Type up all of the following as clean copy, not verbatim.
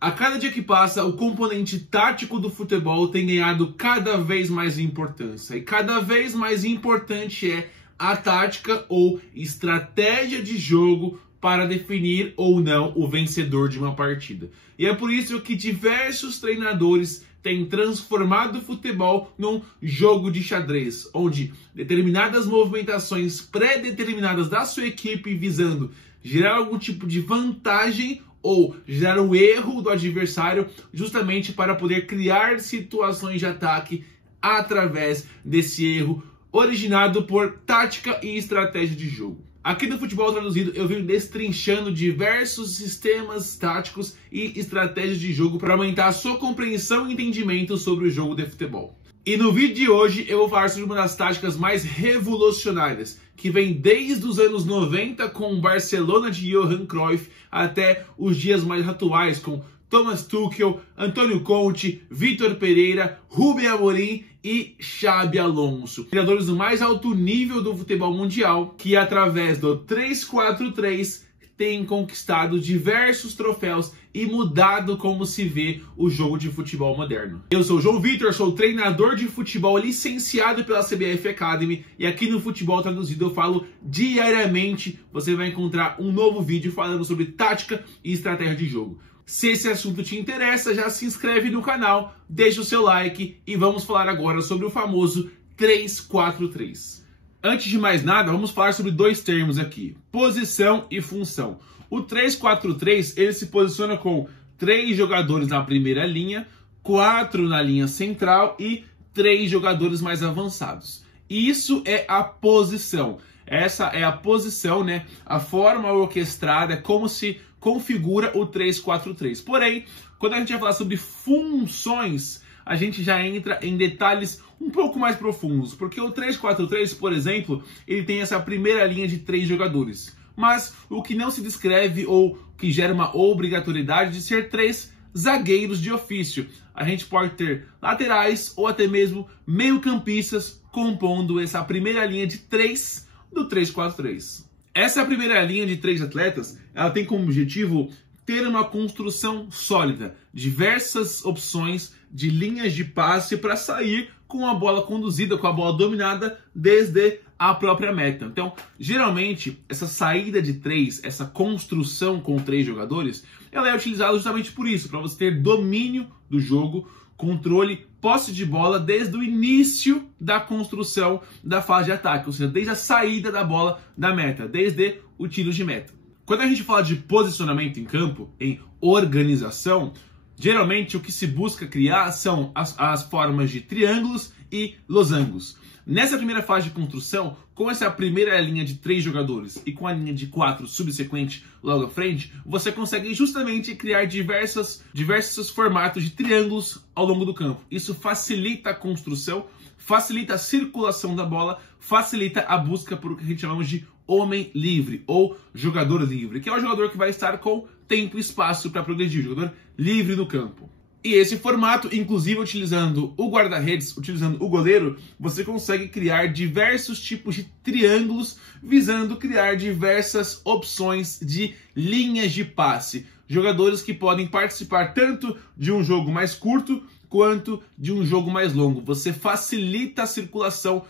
A cada dia que passa, o componente tático do futebol tem ganhado cada vez mais importância. E cada vez mais importante é a tática ou estratégia de jogo para definir ou não o vencedor de uma partida. E é por isso que diversos treinadores têm transformado o futebol num jogo de xadrez, onde determinadas movimentações pré-determinadas da sua equipe visando gerar algum tipo de vantagem ou gerar um erro do adversário, justamente para poder criar situações de ataque através desse erro originado por tática e estratégia de jogo. Aqui no Futebol Traduzido eu venho destrinchando diversos sistemas táticos e estratégias de jogo para aumentar a sua compreensão e entendimento sobre o jogo de futebol. E no vídeo de hoje eu vou falar sobre uma das táticas mais revolucionárias, que vem desde os anos 90 com o Barcelona de Johan Cruyff até os dias mais atuais com Thomas Tuchel, Antônio Conte, Vitor Pereira, Rubem Amorim e Xabi Alonso. Treinadores do mais alto nível do futebol mundial que através do 3-4-3 têm conquistado diversos troféus e mudado como se vê o jogo de futebol moderno. Eu sou o João Vitor, sou treinador de futebol licenciado pela CBF Academy e aqui no Futebol Traduzido eu falo diariamente, você vai encontrar um novo vídeo falando sobre tática e estratégia de jogo. Se esse assunto te interessa, já se inscreve no canal, deixa o seu like e vamos falar agora sobre o famoso 3-4-3. Antes de mais nada, vamos falar sobre dois termos aqui, posição e função. O 3-4-3, ele se posiciona com 3 jogadores na primeira linha, 4 na linha central e 3 jogadores mais avançados. Isso é a posição. Essa é a posição, né? A forma orquestrada, como se configura o 3-4-3. Porém, quando a gente vai falar sobre funções, a gente já entra em detalhes um pouco mais profundos, porque o 3-4-3, por exemplo, ele tem essa primeira linha de 3 jogadores, mas o que não se descreve ou que gera uma obrigatoriedade de ser 3 zagueiros de ofício. A gente pode ter laterais ou até mesmo meio-campistas compondo essa primeira linha de 3 do 3-4-3. Essa primeira linha de 3 atletas, ela tem como objetivo ter uma construção sólida, diversas opções de linhas de passe para sair com a bola conduzida, com a bola dominada desde a própria meta. Então, geralmente, essa saída de 3, essa construção com 3 jogadores, ela é utilizada justamente por isso, para você ter domínio do jogo, controle, posse de bola desde o início da construção da fase de ataque, ou seja, desde a saída da bola da meta, desde o tiro de meta. Quando a gente fala de posicionamento em campo, em organização, geralmente o que se busca criar são as formas de triângulos e losangos. Nessa primeira fase de construção, com essa primeira linha de 3 jogadores e com a linha de 4 subsequente logo à frente, você consegue justamente criar diversos formatos de triângulos ao longo do campo. Isso facilita a construção, facilita a circulação da bola, facilita a busca por o que a gente chama de homem livre ou jogador livre, que é o jogador que vai estar com tempo e espaço para progredir, jogador livre no campo. E esse formato, inclusive utilizando o guarda-redes, utilizando o goleiro, você consegue criar diversos tipos de triângulos, visando criar diversas opções de linhas de passe. Jogadores que podem participar tanto de um jogo mais curto quanto de um jogo mais longo. Você facilita a circulação,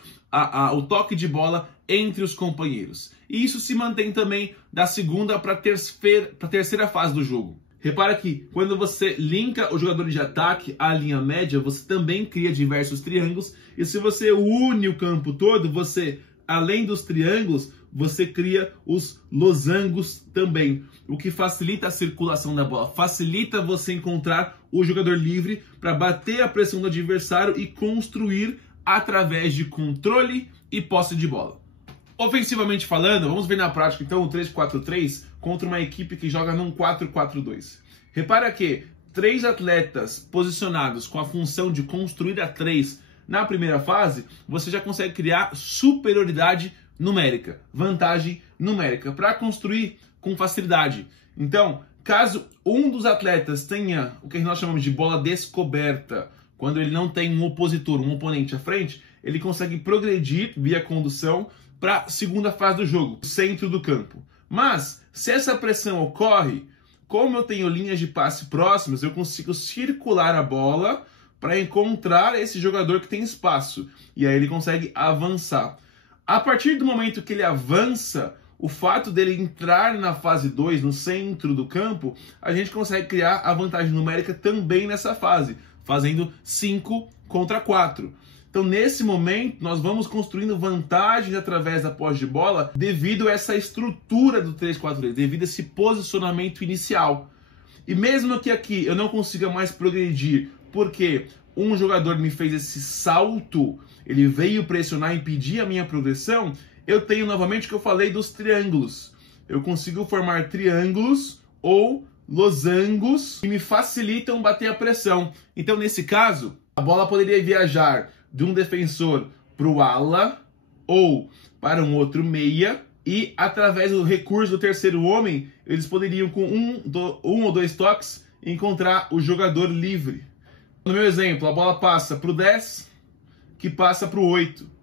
o toque de bola entre os companheiros. E isso se mantém também da segunda para a terceira fase do jogo. Repara que quando você linka os jogadores de ataque à linha média, você também cria diversos triângulos. E se você une o campo todo, você, além dos triângulos, você cria os losangos também. O que facilita a circulação da bola, facilita você encontrar o jogador livre para bater a pressão do adversário e construir através de controle e posse de bola. Ofensivamente falando, vamos ver na prática então o 3-4-3 contra uma equipe que joga num 4-4-2. Repara que 3 atletas posicionados com a função de construir a 3 na primeira fase, você já consegue criar superioridade numérica, vantagem numérica, para construir com facilidade. Então, caso um dos atletas tenha o que nós chamamos de bola descoberta, quando ele não tem um opositor, um oponente à frente, ele consegue progredir via condução para a segunda fase do jogo, centro do campo. Mas, se essa pressão ocorre, como eu tenho linhas de passe próximas, eu consigo circular a bola para encontrar esse jogador que tem espaço. E aí ele consegue avançar. A partir do momento que ele avança, o fato dele entrar na fase 2, no centro do campo, a gente consegue criar a vantagem numérica também nessa fase, fazendo 5 contra 4. Então, nesse momento, nós vamos construindo vantagens através da posse de bola devido a essa estrutura do 3-4-3, devido a esse posicionamento inicial. E mesmo que aqui eu não consiga mais progredir, porque um jogador me fez esse salto, ele veio pressionar e impedir a minha progressão, eu tenho novamente o que eu falei dos triângulos. Eu consigo formar triângulos ou losangos que me facilitam bater a pressão. Então, nesse caso, a bola poderia viajar de um defensor para o ala ou para um outro meia, e através do recurso do terceiro homem, eles poderiam, com um ou dois toques, encontrar o jogador livre. No meu exemplo, a bola passa para o 10, que passa para o 8.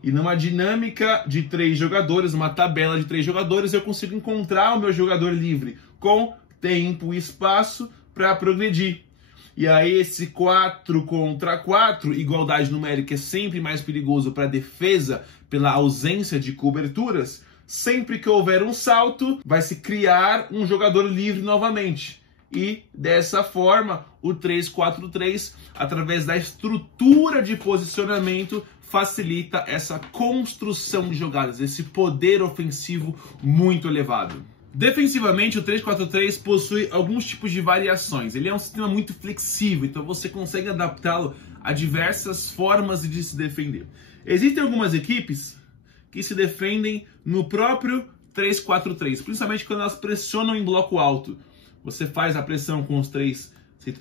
E numa dinâmica de 3 jogadores, uma tabela de 3 jogadores, eu consigo encontrar o meu jogador livre, com tempo e espaço para progredir. E aí esse 4 contra 4, igualdade numérica, é sempre mais perigoso para a defesa pela ausência de coberturas. Sempre que houver um salto, vai se criar um jogador livre novamente. E dessa forma, o 3-4-3, através da estrutura de posicionamento, facilita essa construção de jogadas, esse poder ofensivo muito elevado. Defensivamente, o 3-4-3 possui alguns tipos de variações. Ele é um sistema muito flexível, então você consegue adaptá-lo a diversas formas de se defender. Existem algumas equipes que se defendem no próprio 3-4-3, principalmente quando elas pressionam em bloco alto. Você faz a pressão com os 3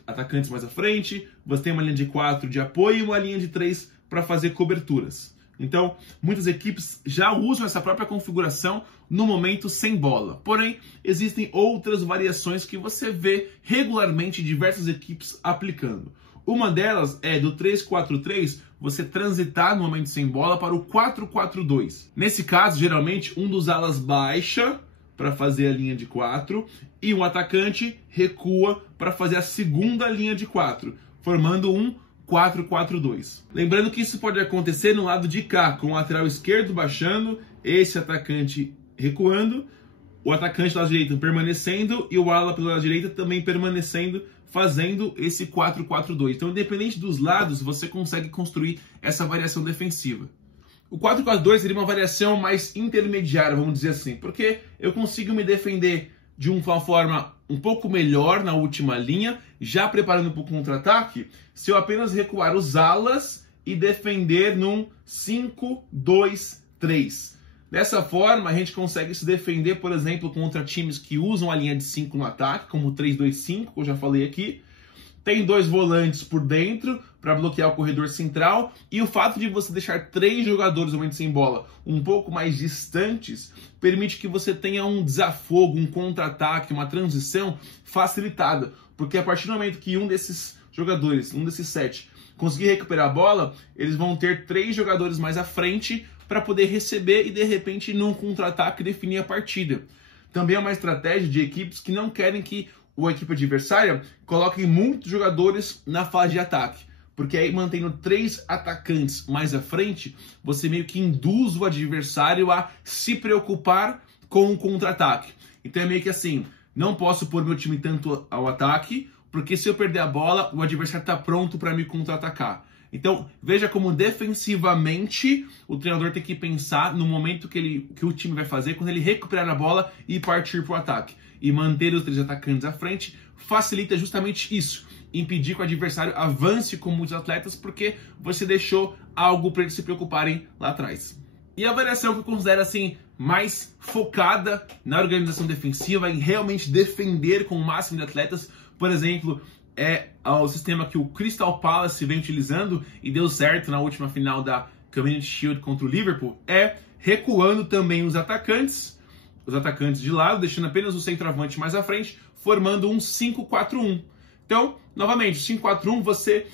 atacantes mais à frente, você tem uma linha de 4 de apoio e uma linha de 3 para fazer coberturas. Então, muitas equipes já usam essa própria configuração no momento sem bola. Porém, existem outras variações que você vê regularmente diversas equipes aplicando. Uma delas é do 3-4-3, você transitar no momento sem bola para o 4-4-2. Nesse caso, geralmente, um dos alas baixa para fazer a linha de 4 e o atacante recua para fazer a segunda linha de 4, formando um 4-4-2. Lembrando que isso pode acontecer no lado de cá, com o lateral esquerdo baixando, esse atacante recuando, o atacante do lado direito permanecendo e o ala pelo lado direito também permanecendo, fazendo esse 4-4-2. Então, independente dos lados, você consegue construir essa variação defensiva. O 4-4-2 seria uma variação mais intermediária, vamos dizer assim, porque eu consigo me defender de uma forma um pouco melhor na última linha, já preparando para o contra-ataque, se eu apenas recuar os alas e defender num 5-2-3. Dessa forma, a gente consegue se defender, por exemplo, contra times que usam a linha de 5 no ataque, como o 3-2-5, que eu já falei aqui. Tem 2 volantes por dentro para bloquear o corredor central, e o fato de você deixar 3 jogadores no momento sem bola um pouco mais distantes permite que você tenha um desafogo, um contra-ataque, uma transição facilitada, porque a partir do momento que um desses jogadores, um desses 7, conseguir recuperar a bola, eles vão ter 3 jogadores mais à frente para poder receber e de repente num contra-ataque definir a partida. Também é uma estratégia de equipes que não querem que a equipe adversária coloque muitos jogadores na fase de ataque, porque aí mantendo 3 atacantes mais à frente, você meio que induz o adversário a se preocupar com o contra-ataque. Então é meio que assim, não posso pôr meu time tanto ao ataque, porque se eu perder a bola, o adversário está pronto para me contra-atacar. Então, veja como defensivamente o treinador tem que pensar no momento que o time vai fazer, quando ele recuperar a bola e partir para o ataque. E manter os 3 atacantes à frente facilita justamente isso, impedir que o adversário avance com muitos atletas, porque você deixou algo para eles se preocuparem lá atrás. E a variação que eu considero assim mais focada na organização defensiva, em realmente defender com o máximo de atletas, por exemplo, é o sistema que o Crystal Palace vem utilizando e deu certo na última final da Community Shield contra o Liverpool, é recuando também os atacantes de lado, deixando apenas o centroavante mais à frente, formando um 5-4-1. Então, novamente, 5-4-1, você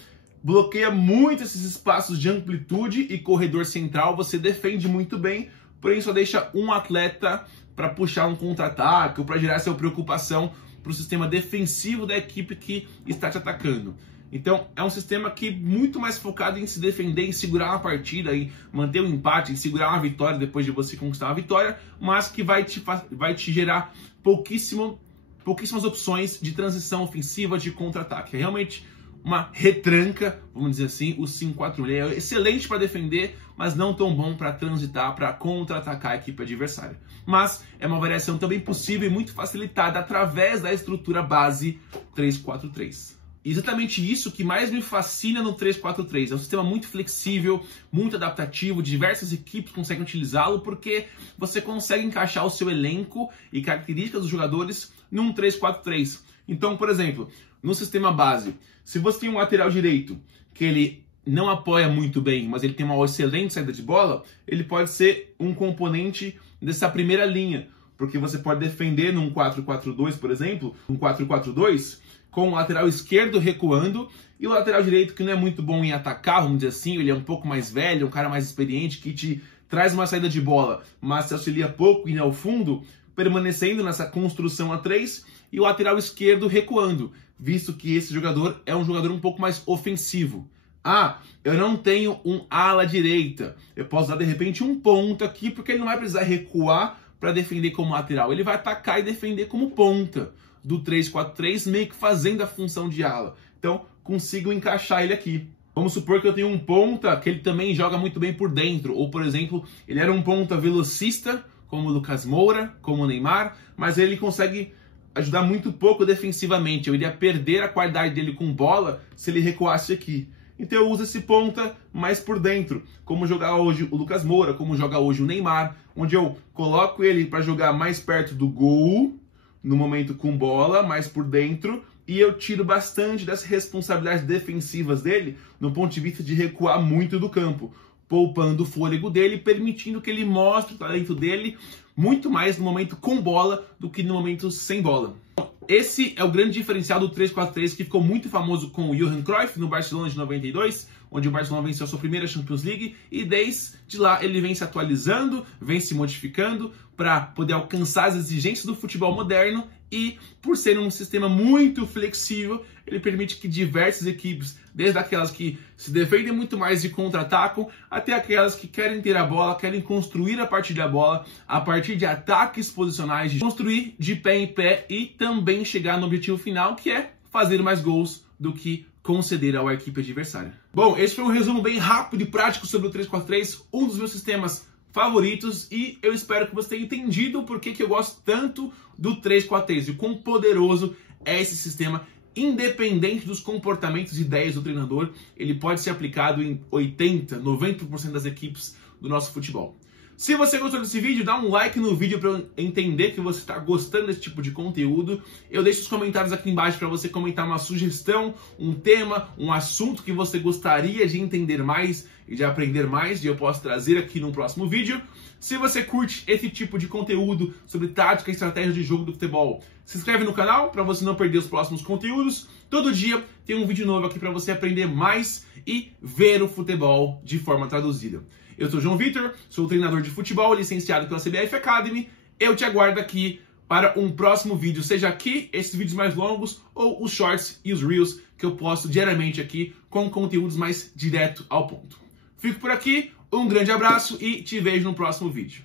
bloqueia muito esses espaços de amplitude e corredor central, você defende muito bem, porém só deixa um atleta para puxar um contra-ataque ou para gerar essa preocupação para o sistema defensivo da equipe que está te atacando. Então, é um sistema que muito mais focado em se defender, em segurar uma partida, em manter um empate, em segurar uma vitória depois de você conquistar uma vitória, mas que vai te gerar pouquíssimas opções de transição ofensiva, de contra-ataque. É realmente uma retranca, vamos dizer assim, o 5-4-1. É excelente para defender, mas não tão bom para transitar, para contra-atacar a equipe adversária. Mas é uma variação também possível e muito facilitada através da estrutura base 3-4-3. Exatamente isso que mais me fascina no 3-4-3. É um sistema muito flexível, muito adaptativo, diversas equipes conseguem utilizá-lo porque você consegue encaixar o seu elenco e características dos jogadores num 3-4-3. Então, por exemplo, no sistema base, se você tem um lateral direito que ele não apoia muito bem, mas ele tem uma excelente saída de bola, ele pode ser um componente dessa primeira linha, porque você pode defender num 4-4-2, por exemplo, um 4-4-2, com o lateral esquerdo recuando e o lateral direito que não é muito bom em atacar, vamos dizer assim, ele é um pouco mais velho, um cara mais experiente que te traz uma saída de bola, mas se auxilia pouco e ao fundo, permanecendo nessa construção a 3 e o lateral esquerdo recuando, visto que esse jogador é um jogador um pouco mais ofensivo. Ah, eu não tenho um ala direita, eu posso dar de repente um ponta aqui porque ele não vai precisar recuar para defender como lateral, ele vai atacar e defender como ponta do 3-4-3, meio que fazendo a função de ala. Então, consigo encaixar ele aqui. Vamos supor que eu tenho um ponta que ele também joga muito bem por dentro. Ou, por exemplo, ele era um ponta velocista, como o Lucas Moura, como o Neymar, mas ele consegue ajudar muito pouco defensivamente. Eu iria perder a qualidade dele com bola se ele recuasse aqui. Então eu uso esse ponta mais por dentro, como jogar hoje o Lucas Moura, como joga hoje o Neymar, onde eu coloco ele para jogar mais perto do gol, no momento com bola, mais por dentro, e eu tiro bastante das responsabilidades defensivas dele no ponto de vista de recuar muito do campo, poupando o fôlego dele, permitindo que ele mostre o talento dele muito mais no momento com bola do que no momento sem bola. Esse é o grande diferencial do 3-4-3 que ficou muito famoso com o Johan Cruyff no Barcelona de 92, onde o Barcelona venceu a sua primeira Champions League e desde lá ele vem se atualizando, vem se modificando para poder alcançar as exigências do futebol moderno e, por ser um sistema muito flexível, ele permite que diversas equipes, desde aquelas que se defendem muito mais e contra-atacam, até aquelas que querem ter a bola, querem construir a partir da bola, a partir de ataques posicionais, de construir de pé em pé e também chegar no objetivo final, que é fazer mais gols do que conceder à equipe adversária. Bom, esse foi um resumo bem rápido e prático sobre o 3-4-3, um dos meus sistemas favoritos, e eu espero que você tenha entendido o porquê que eu gosto tanto do 3-4-3 e o quão poderoso é esse sistema. Independente dos comportamentos e ideias do treinador, ele pode ser aplicado em 80%, 90% das equipes do nosso futebol. Se você gostou desse vídeo, dá um like no vídeo para eu entender que você está gostando desse tipo de conteúdo. Eu deixo os comentários aqui embaixo para você comentar uma sugestão, um tema, um assunto que você gostaria de entender mais e de aprender mais, e eu posso trazer aqui no próximo vídeo. Se você curte esse tipo de conteúdo sobre tática e estratégia de jogo do futebol, se inscreve no canal para você não perder os próximos conteúdos. Todo dia tem um vídeo novo aqui para você aprender mais e ver o futebol de forma traduzida. Eu sou João Vitor, sou treinador de futebol, licenciado pela CBF Academy. Eu te aguardo aqui para um próximo vídeo, seja aqui, esses vídeos mais longos, ou os shorts e os reels que eu posto diariamente aqui com conteúdos mais direto ao ponto. Fico por aqui, um grande abraço e te vejo no próximo vídeo.